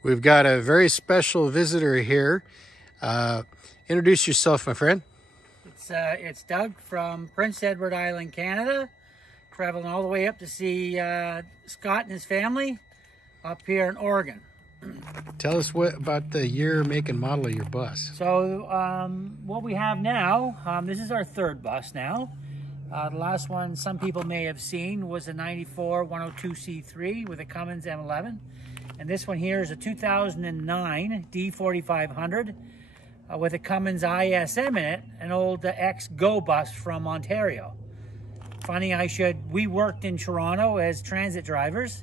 We've got a very special visitor here. Introduce yourself, my friend. It's Doug from Prince Edward Island, Canada, traveling all the way up to see Scott and his family up here in Oregon. Tell us about the year, make, and model of your bus. So what we have now, this is our third bus now. The last one some people may have seen was a 94 102C3 with a Cummins M11. And this one here is a 2009 D4500 with a Cummins ISM in it, an old ex-Go bus from Ontario. Funny, we worked in Toronto as transit drivers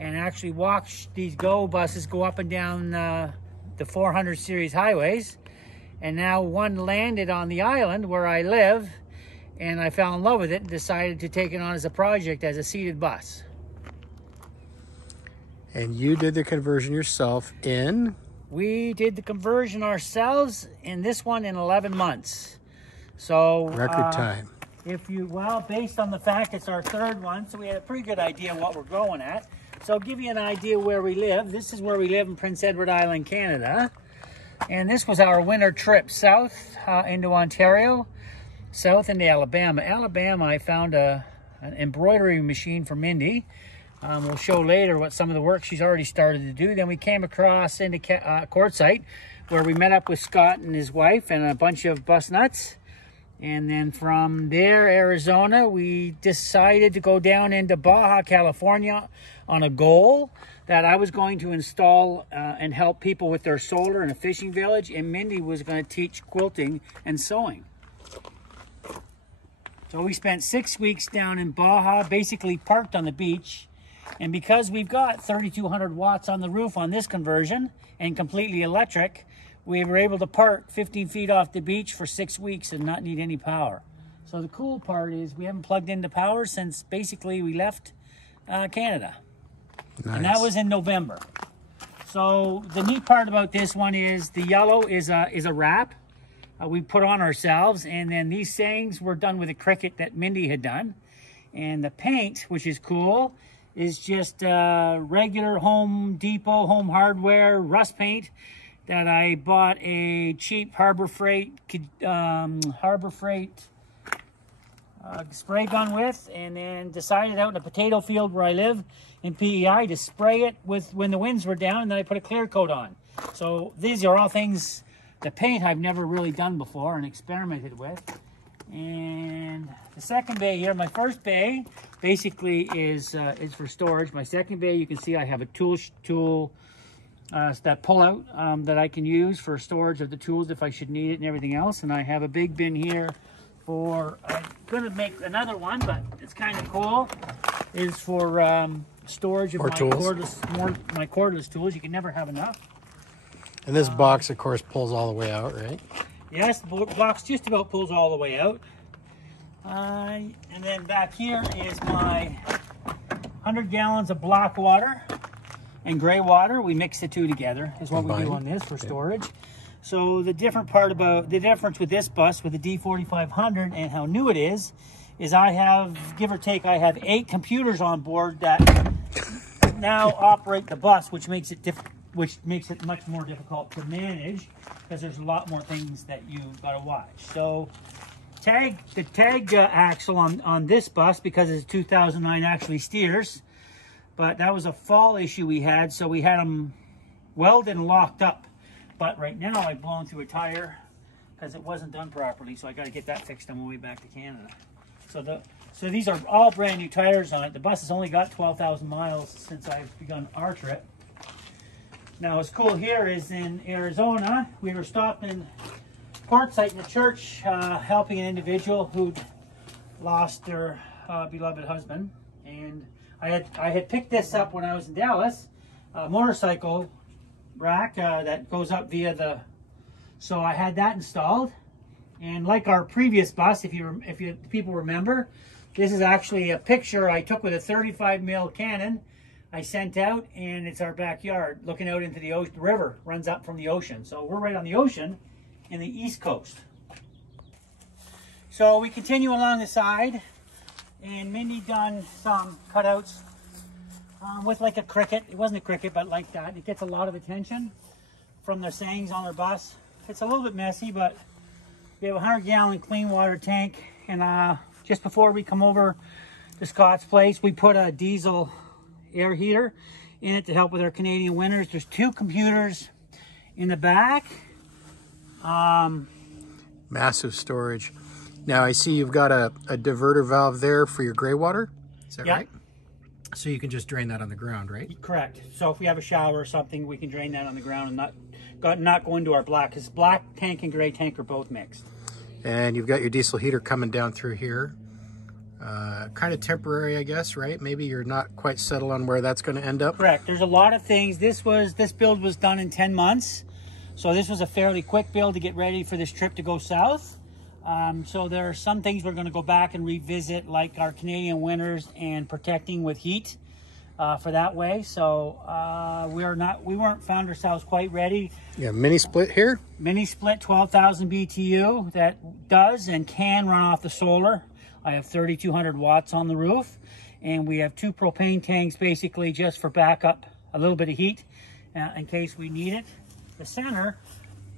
and actually watched these Go buses go up and down the 400 series highways. And now one landed on the island where I live, and I fell in love with it and decided to take it on as a project as a seated bus. And you did the conversion yourself in? We did the conversion ourselves in this one in 11 months. So record time. Based on the fact it's our third one, so we had a pretty good idea what we're going at. So I'll give you an idea where we live. This is where we live in Prince Edward Island, Canada. And this was our winter trip south into Ontario, south into Alabama. Alabama, I found an embroidery machine for Mindy. We'll show later what some of the work she's already started to do. Then we came across into Quartzsite, where we met up with Scott and his wife and a bunch of bus nuts. And then from there, Arizona, we decided to go down into Baja California on a goal that I was going to install and help people with their solar in a fishing village, and Mindy was going to teach quilting and sewing. So we spent 6 weeks down in Baja, basically parked on the beach. And because we've got 3,200 watts on the roof on this conversion and completely electric, we were able to park 15 feet off the beach for 6 weeks and not need any power. So the cool part is we haven't plugged into power since basically we left Canada. Nice. And that was in November. So the neat part about this one is the yellow is a wrap we put on ourselves, and then these sayings were done with a Cricut that Mindy had done. And the paint, which is cool, is just regular Home Depot, Home Hardware, rust paint that I bought a cheap Harbor Freight spray gun with, and then decided out in a potato field where I live in PEI to spray it with when the winds were down, and then I put a clear coat on. So these are all things, the paint I've never really done before and experimented with. And the second bay here, my first bay basically is for storage. My second bay, you can see I have a tool that pull out that I can use for storage of the tools if I should need it and everything else. And I have a big bin here for, I'm going to make another one, but it's kind of cool, is for storage of my cordless tools. You can never have enough. And this box, of course, pulls all the way out, right? Yes, the box just about pulls all the way out. And then back here is my 100 gallons of black water and gray water. We mix the two together is what we do on this for storage. So the difference with this bus with the D4500 and how new it is I have, give or take, I have 8 computers on board that now operate the bus, which makes it much more difficult to manage because there's a lot more things that you've got to watch. So the tag axle on this bus, because it's 2009, actually steers, but that was a fall issue we had, so we had them welded and locked up. But right now I've blown through a tire because it wasn't done properly, so I got to get that fixed on my way back to Canada. So these are all brand new tires on it. The bus has only got 12,000 miles since I've begun our trip. Now, what's cool here is in Arizona, we were stopped in Quartzsite in the church helping an individual who'd lost their beloved husband. And I had picked this up when I was in Dallas, a motorcycle rack that goes up via the... So I had that installed. And like our previous bus, if people remember, this is actually a picture I took with a 35mm Canon I sent out, and it's our backyard looking out into the ocean. The river runs up from the ocean. So we're right on the ocean in the East Coast. So we continue along the side, and Mindy done some cutouts with like a cricket. It wasn't a cricket, but like that. It gets a lot of attention from the sayings on their bus. It's a little bit messy, but we have a 100-gallon clean water tank, and just before we come over to Scott's place, we put a diesel air heater in it to help with our Canadian winters. There's 2 computers in the back. Massive storage. Now I see you've got a diverter valve there for your gray water. Is that right? So you can just drain that on the ground, right? Correct. So if we have a shower or something, we can drain that on the ground and not go into our black, because black tank and gray tank are both mixed. And you've got your diesel heater coming down through here. Kind of temporary, I guess, right? Maybe you're not quite settled on where that's going to end up. Correct. There's a lot of things. This build was done in 10 months. So this was a fairly quick build to get ready for this trip to go south. So there are some things we're going to go back and revisit, like our Canadian winters and protecting with heat for that way. So we weren't found ourselves quite ready. Yeah, mini split here. Mini split, 12,000 BTU that does and can run off the solar. I have 3,200 watts on the roof, and we have 2 propane tanks basically just for backup, a little bit of heat in case we need it. The center,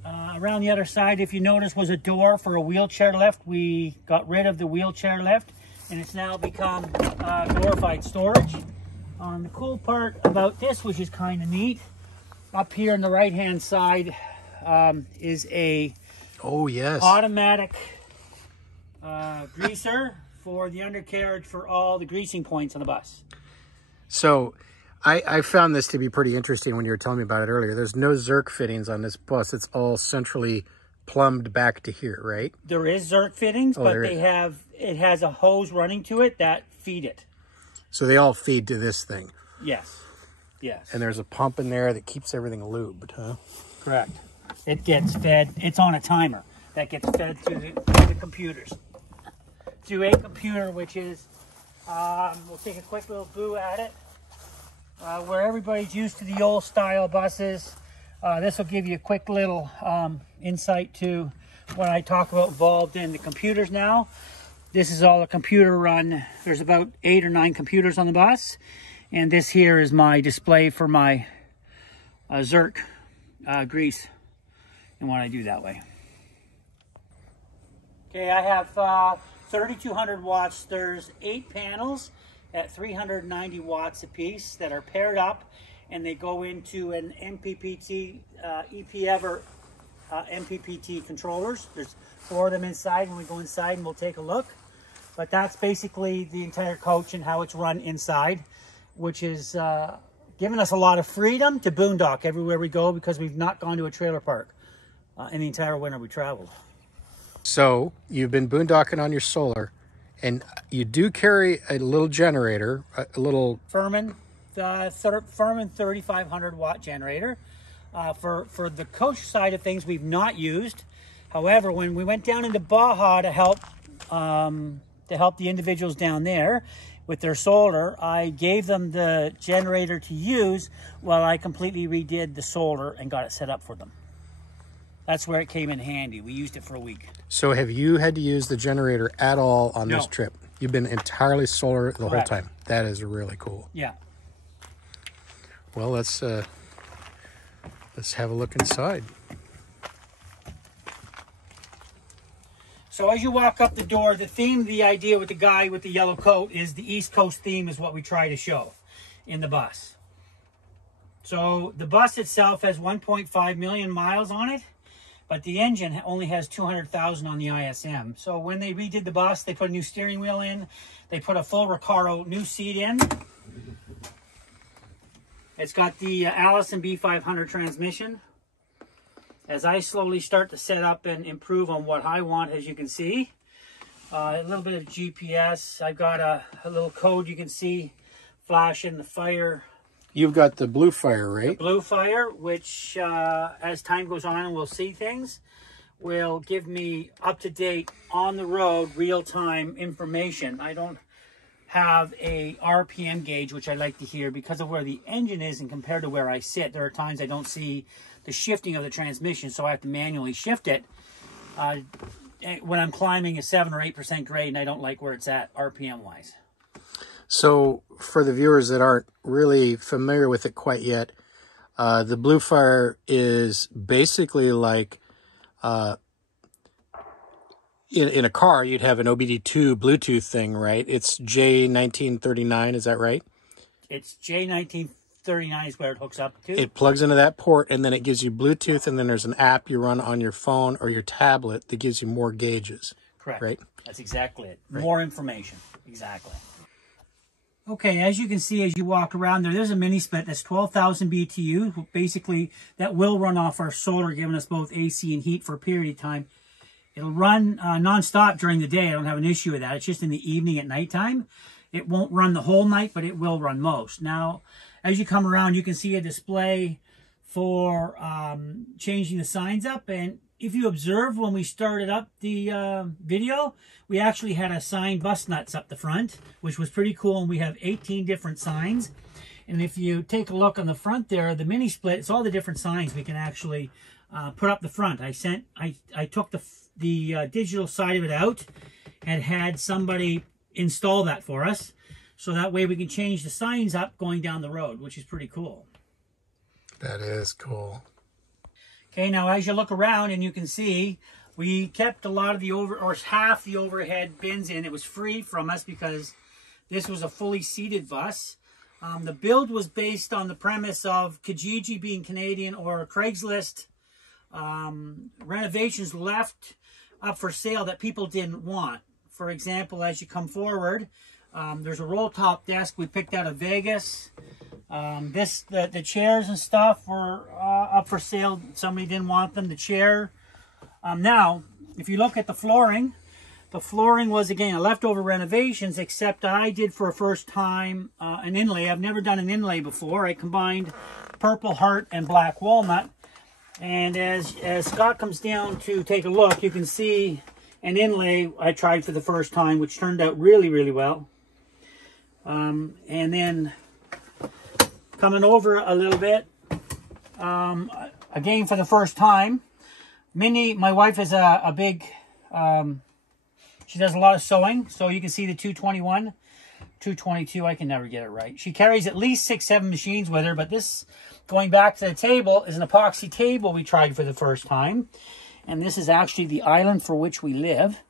around the other side, if you notice, was a door for a wheelchair lift. We got rid of the wheelchair lift, and it's now become glorified storage. The cool part about this, which is kind of neat, up here on the right-hand side is a automatic greaser for the undercarriage for all the greasing points on the bus. So I found this to be pretty interesting when you were telling me about it earlier. There's no Zerk fittings on this bus. It's all centrally plumbed back to here, right? There is Zerk fittings, but it has a hose running to it that feed it. So they all feed to this thing. Yes. Yes. And there's a pump in there that keeps everything lubed, huh? Correct. It gets fed. It's on a timer that gets fed to the computers. To a computer, which is, we'll take a quick little boo at it. Where everybody's used to the old style buses, this will give you a quick little insight to what I talk about involved in the computers now. This is all a computer run. There's about 8 or 9 computers on the bus. And this here is my display for my Zerk grease and what I do that way. Okay, I have 3,200 watts. There's 8 panels at 390 watts a piece that are paired up, and they go into an MPPT, EP-Ever MPPT controllers. There's 4 of them inside. When we go inside, and we'll take a look. But that's basically the entire coach and how it's run inside, which is given us a lot of freedom to boondock everywhere we go, because we've not gone to a trailer park in the entire winter we traveled. So you've been boondocking on your solar, and you do carry a little generator, a little Furman 3,500 watt generator. For the coach side of things, we've not used. However, when we went down into Baja to help the individuals down there with their solar, I gave them the generator to use while I completely redid the solar and got it set up for them. That's where it came in handy. We used it for a week. So have you had to use the generator at all on this trip? You've been entirely solar the whole time. That is really cool. Yeah. Well, let's have a look inside. So as you walk up the door, the idea with the guy with the yellow coat is the East Coast theme is what we try to show in the bus. So the bus itself has 1.5 million miles on it, but the engine only has 200,000 on the ISM. So when they redid the bus, they put a new steering wheel in, they put a full Recaro new seat in. It's got the Allison B500 transmission. As I slowly start to set up and improve on what I want, as you can see, a little bit of GPS. I've got a little code you can see flashing the fire. You've got the Blue Fire, right? The Blue Fire, which as time goes on and we'll see things, will give me up-to-date, on-the-road, real-time information. I don't have a RPM gauge, which I like to hear because of where the engine is and compared to where I sit. There are times I don't see the shifting of the transmission, so I have to manually shift it when I'm climbing a 7 or 8% grade and I don't like where it's at RPM wise. So for the viewers that aren't really familiar with it quite yet, the Blue Fire is basically like in a car, you'd have an OBD2 Bluetooth thing, right? It's J1939, is that right? It's J1939 is where it hooks up to. It plugs into that port, and then it gives you Bluetooth, and then there's an app you run on your phone or your tablet that gives you more gauges. Correct. Right? That's exactly it. Right. More information. Exactly. Okay, as you can see as you walk around there's a mini split that's 12,000 BTU. Basically, that will run off our solar, giving us both AC and heat for a period of time. It'll run non-stop during the day. I don't have an issue with that. It's just in the evening at nighttime. It won't run the whole night, but it will run most. Now, as you come around, you can see a display for changing the signs up. And if you observe when we started up the video, we actually had a sign bus nuts up the front, which was pretty cool. And we have 18 different signs. And if you take a look on the front there, the mini split, it's all the different signs we can actually put up the front. I took the digital side of it out and had somebody install that for us. So that way we can change the signs up going down the road, which is pretty cool. That is cool. Okay, now as you look around and you can see, we kept a lot of the half the overhead bins in. It was free from us because this was a fully seated bus. The build was based on the premise of Kijiji being Canadian or Craigslist renovations left up for sale that people didn't want. For example, as you come forward, there's a roll top desk we picked out of Vegas. The chairs and stuff were up for sale. Somebody didn't want them. The chair. Now, if you look at the flooring was, again, a leftover renovations, except I did for a first time an inlay. I've never done an inlay before. I combined Purple Heart and Black Walnut. And as Scott comes down to take a look, you can see an inlay I tried for the first time, which turned out really, really well. And then coming over a little bit, again for the first time, Minnie, my wife is a big, she does a lot of sewing, so you can see the 221, 222, I can never get it right. She carries at least 6-7 machines with her, but this, going back to the table, is an epoxy table we tried for the first time. And this is actually the island for which we live.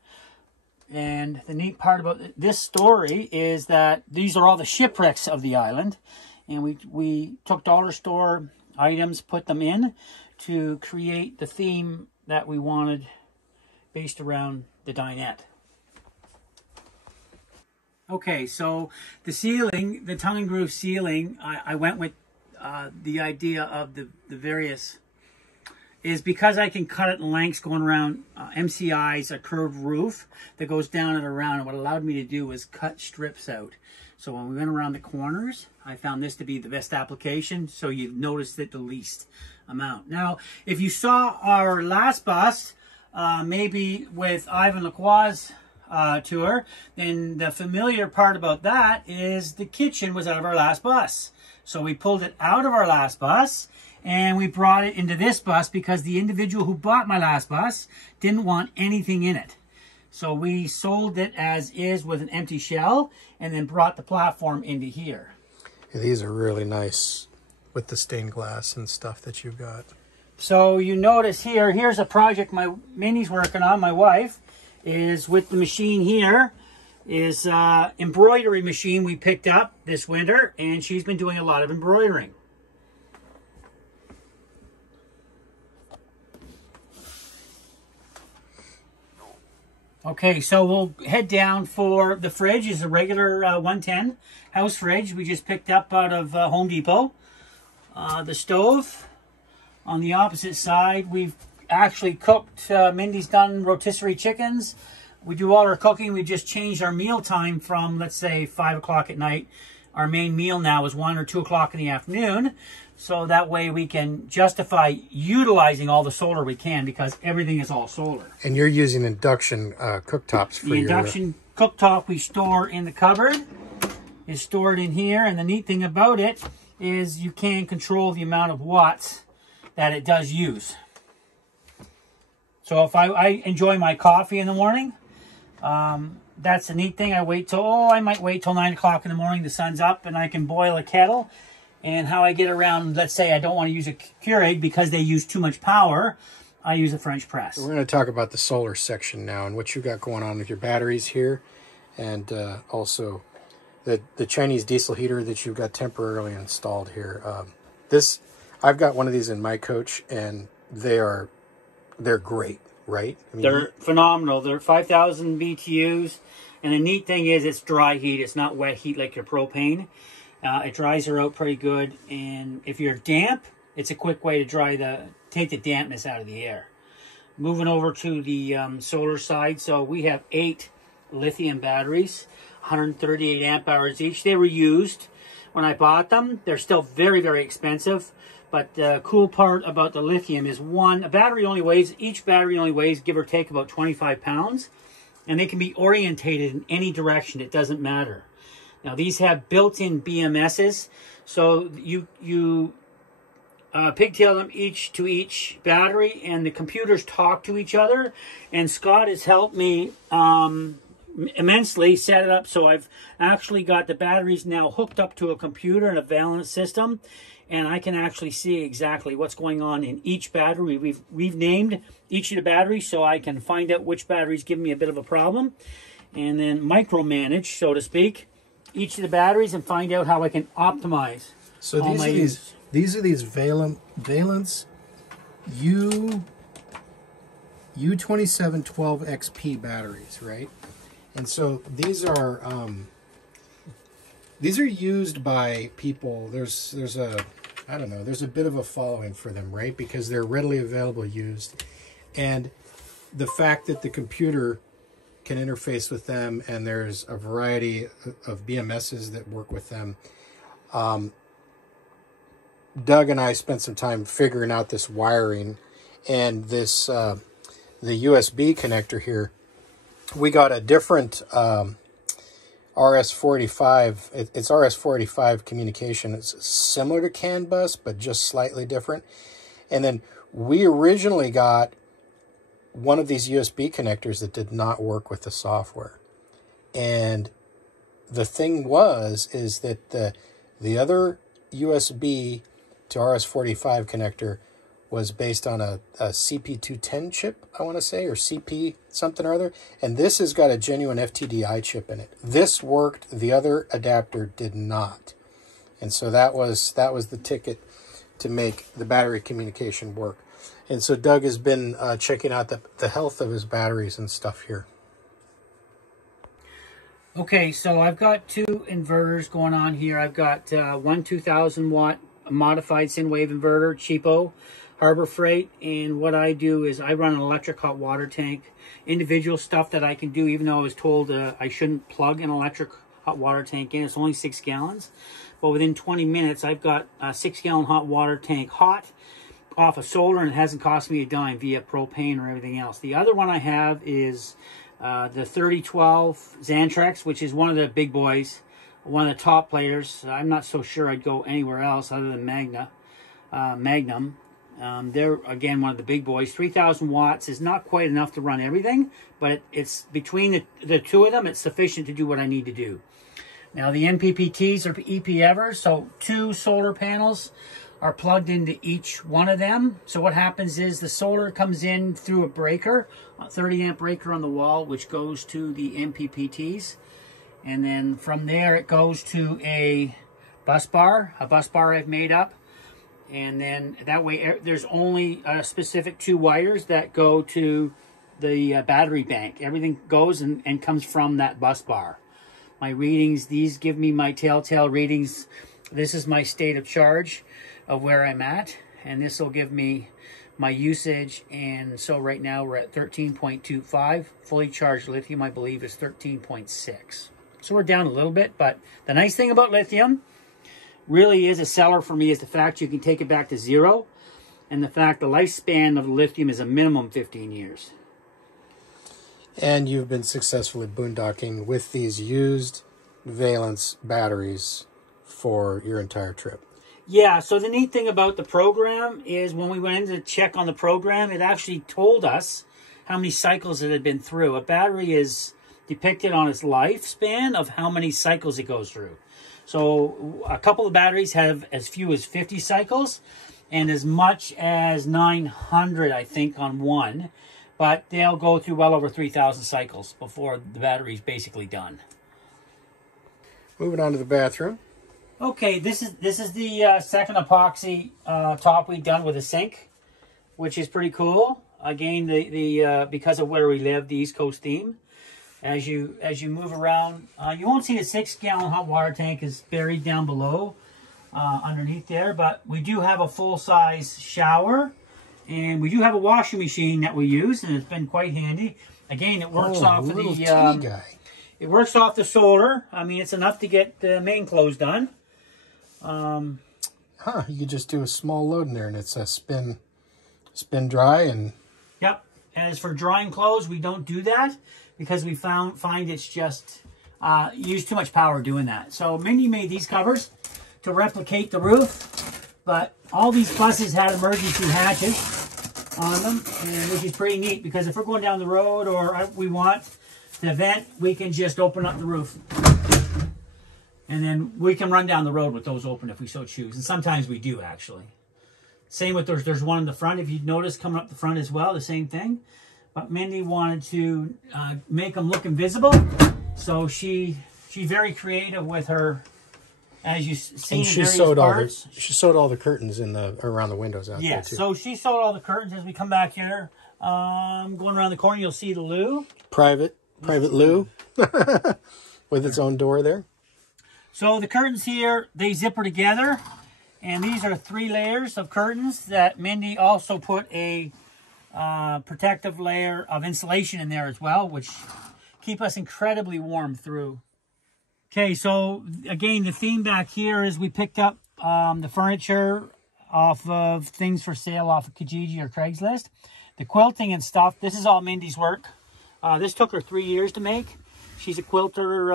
And the neat part about this story is that these are all the shipwrecks of the island. And we took dollar store items, put them in to create the theme that we wanted based around the dinette. Okay, so the ceiling, the tongue and groove ceiling, I went with the idea of the various, is because I can cut it in lengths going around MCI's a curved roof that goes down and around. And what allowed me to do was cut strips out. So when we went around the corners, I found this to be the best application. So you've noticed it the least amount. Now, if you saw our last bus, maybe with Ivan Lacroix's tour, then the familiar part about that is the kitchen was out of our last bus. So we pulled it out of our last bus and we brought it into this bus because the individual who bought my last bus didn't want anything in it. So we sold it as is with an empty shell and then brought the platform into here. Yeah, these are really nice with the stained glass and stuff that you've got. So you notice here's a project my Minnie's working on, my wife, is with the machine here. Is embroidery machine we picked up this winter, and she's been doing a lot of embroidering. Okay, so we'll head down for the fridge. Is a regular 110 house fridge we just picked up out of Home Depot. The stove on the opposite side, we've actually cooked. Mindy's done rotisserie chickens. We do all our cooking. We just changed our meal time from, let's say, 5 o'clock at night. Our main meal now is 1 or 2 o'clock in the afternoon. So that way we can justify utilizing all the solar we can because everything is all solar. And you're using induction cooktops for the induction cooktop we store in the cupboard is stored in here. And the neat thing about it is you can control the amount of watts that it does use. So if I enjoy my coffee in the morning, that's the neat thing. I might wait till 9 o'clock in the morning, the sun's up, and I can boil a kettle. And how I get around, let's say I don't want to use a Keurig because they use too much power, I use a French press. We're going to talk about the solar section now and what you got going on with your batteries here, and also the Chinese diesel heater that you've got temporarily installed here. I've got one of these in my coach, and they're great, right? I mean, they're phenomenal. They're 5,000 BTUs, and the neat thing is it's dry heat. It's not wet heat like your propane. It dries her out pretty good, and if you're damp, it's a quick way to take the dampness out of the air. Moving over to the solar side, so we have 8 lithium batteries, 138 amp hours each. They were used when I bought them. They're still very, very expensive, but the cool part about the lithium is each battery only weighs, give or take, about 25 pounds, and they can be orientated in any direction. It doesn't matter. Now, these have built-in BMSs, so you pigtail them each to each battery, and the computers talk to each other. And Scott has helped me immensely set it up, so I've actually got the batteries now hooked up to a computer and a Valence system, and I can actually see exactly what's going on in each battery. We've named each of the batteries, so I can find out which battery's giving me a bit of a problem, and then micromanage, so to speak, each of the batteries and find out how I can optimize. So these are these Valence U2712XP batteries, right? And so these are used by people. There's a bit of a following for them, right? Because they're readily available used, and the fact that the computer can interface with them, and there's a variety of BMSs that work with them. Doug and I spent some time figuring out this wiring, and this the USB connector here. We got a different RS-485. It's RS-485 communication. It's similar to CAN bus, but just slightly different. And then we originally got one of these USB connectors that did not work with the software. And the thing is that the other USB to RS-485 connector was based on a CP210 chip, I want to say, or CP something or other. And this has got a genuine FTDI chip in it. This worked, the other adapter did not. And so that was the ticket to make the battery communication work. And so Doug has been checking out the health of his batteries and stuff here. Okay, so I've got 2 inverters going on here. I've got one 2,000 watt modified Synwave inverter, cheapo, Harbor Freight. And what I do is I run an electric hot water tank. Individual stuff that I can do, even though I was told I shouldn't plug an electric hot water tank in. It's only 6 gallons. But within 20 minutes, I've got a 6-gallon hot water tank hot off of solar, and it hasn't cost me a dime via propane or everything else. The other one I have is the 3012 Xantrex, which is one of the big boys, one of the top players. I'm not so sure I'd go anywhere else other than Magnum. They're, again, one of the big boys. 3,000 watts is not quite enough to run everything, but it's between the 2 of them, it's sufficient to do what I need to do. Now, the NPPTs are EP-Evers, so 2 solar panels are plugged into each one of them. So what happens is the solar comes in through a breaker, a 30 amp breaker on the wall, which goes to the MPPTs. And then from there it goes to a bus bar I've made up. And then that way there's only a specific 2 wires that go to the battery bank. Everything goes and comes from that bus bar. My readings, these give me my telltale readings. This is my state of charge of where I'm at, and this will give me my usage. And so right now we're at 13.25. Fully charged lithium, I believe, is 13.6. So we're down a little bit, but the nice thing about lithium really is a seller for me is the fact you can take it back to 0, and the fact the lifespan of lithium is a minimum 15 years. And you've been successfully boondocking with these used Valence batteries for your entire trip. Yeah, so the neat thing about the program is when we went in to check on the program, it actually told us how many cycles it had been through. A battery is depicted on its lifespan of how many cycles it goes through. So a couple of batteries have as few as 50 cycles and as much as 900, I think, on one. But they'll go through well over 3,000 cycles before the battery's basically done. Moving on to the bathroom. Okay, this is the second epoxy top we've done with a sink, which is pretty cool. Again, the because of where we live, the East Coast theme. As you move around, you won't see the 6-gallon hot water tank is buried down below, underneath there. But we do have a full-size shower, and we do have a washing machine that we use, and it's been quite handy. Again, it works off of the guy. It works off the solar. I mean, it's enough to get the main clothes done. You could just do a small load in there, and it's a spin dry. And yep. As for drying clothes, we don't do that because we find it's just use too much power doing that. So Mindy made these covers to replicate the roof, but all these buses had emergency hatches on them, and which is pretty neat because if we're going down the road or we want to vent, we can just open up the roof. And then we can run down the road with those open if we so choose. And sometimes we do, actually. Same with there's one in the front. If you notice, coming up the front as well, the same thing. But Mindy wanted to make them look invisible. So she's very creative with her, as you see, and she sewed all the curtains around the windows out there too. So she sewed all the curtains. As we come back here, going around the corner, you'll see the loo. Private loo with its own door there. So the curtains here, they zipper together, and these are 3 layers of curtains that Mindy also put a protective layer of insulation in there as well, which keep us incredibly warm through. Okay, so again, the theme back here is we picked up the furniture off of things for sale off of Kijiji or Craigslist. The quilting and stuff, this is all Mindy's work. This took her 3 years to make. She's a quilter.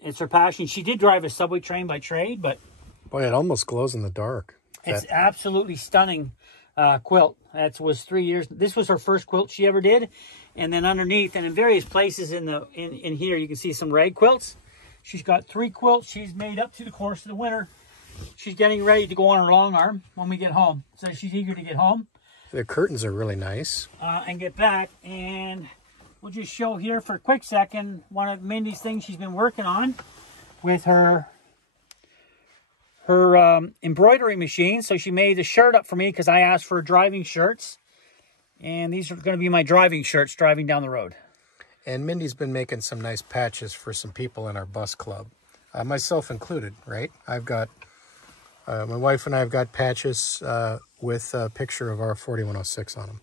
It's her passion. She did drive a subway train by trade, but boy, it almost glows in the dark. It's absolutely stunning quilt. That was 3 years. This was her first quilt she ever did, and then underneath and in various places in here, you can see some rag quilts. She's got 3 quilts she's made up through the course of the winter. She's getting ready to go on her long arm when we get home, so she's eager to get home. The curtains are really nice. And get back and. We'll just show here for a quick second one of Mindy's things she's been working on with her embroidery machine. So she made a shirt up for me because I asked for driving shirts. And these are going to be my driving shirts driving down the road. And Mindy's been making some nice patches for some people in our bus club. Myself included, right? I've got, my wife and I have got patches with a picture of our 4106 on them.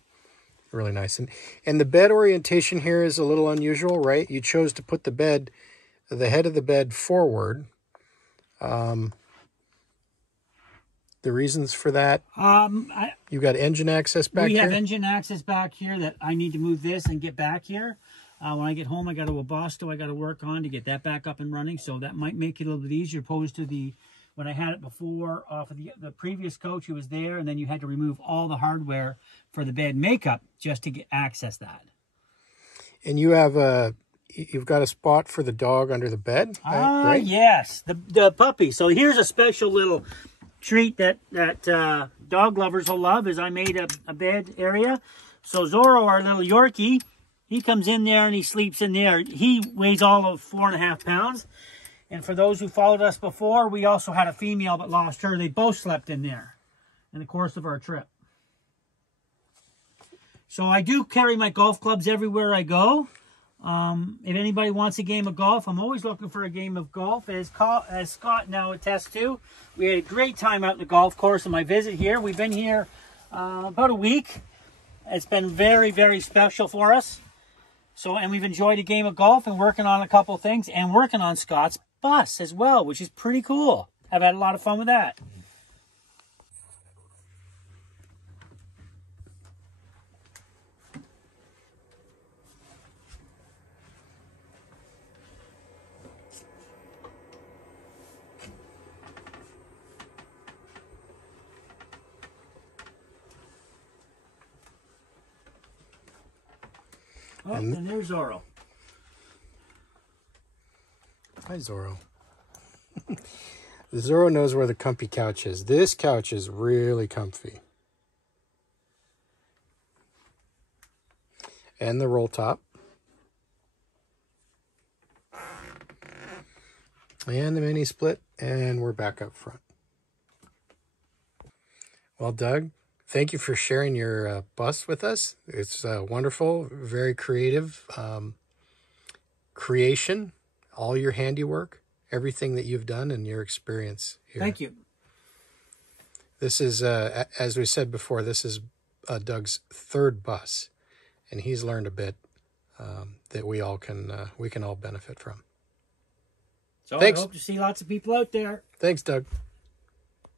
Really nice. And the bed orientation here is a little unusual, right? You chose to put the head of the bed forward. The reasons for that? You got engine access back here? We have engine access back here that I need to move this and get back here. When I get home, I got a Webasto I got to work on to get that back up and running. So that might make it a little bit easier opposed to when I had it before off of the previous coach, it was there, and then you had to remove all the hardware for the bed makeup just to access that. And you've got a spot for the dog under the bed, right? Yes, the puppy. So here's a special little treat that dog lovers will love. Is I made a bed area. So Zorro, our little Yorkie, he comes in there and he sleeps in there. He weighs all of 4.5 pounds. And for those who followed us before, we also had a female but lost her. They both slept in there in the course of our trip. So I do carry my golf clubs everywhere I go. If anybody wants a game of golf, I'm always looking for a game of golf. As Scott now attests to, we had a great time out in the golf course on my visit here. We've been here about a week. It's been very, very special for us. And we've enjoyed a game of golf and working on a couple things and working on Scott's bus as well, which is pretty cool. I've had a lot of fun with that. Oh, and there's Zorro. Hi, Zorro. Zorro knows where the comfy couch is. This couch is really comfy. And the roll top. And the mini split. And we're back up front. Well, Doug, thank you for sharing your bus with us. It's wonderful, very creative creation, all your handiwork, everything that you've done and your experience here. Thank you. This is, as we said before, this is Doug's third bus, and he's learned a bit that we can all benefit from. So Thanks. I hope to see lots of people out there. Thanks, Doug.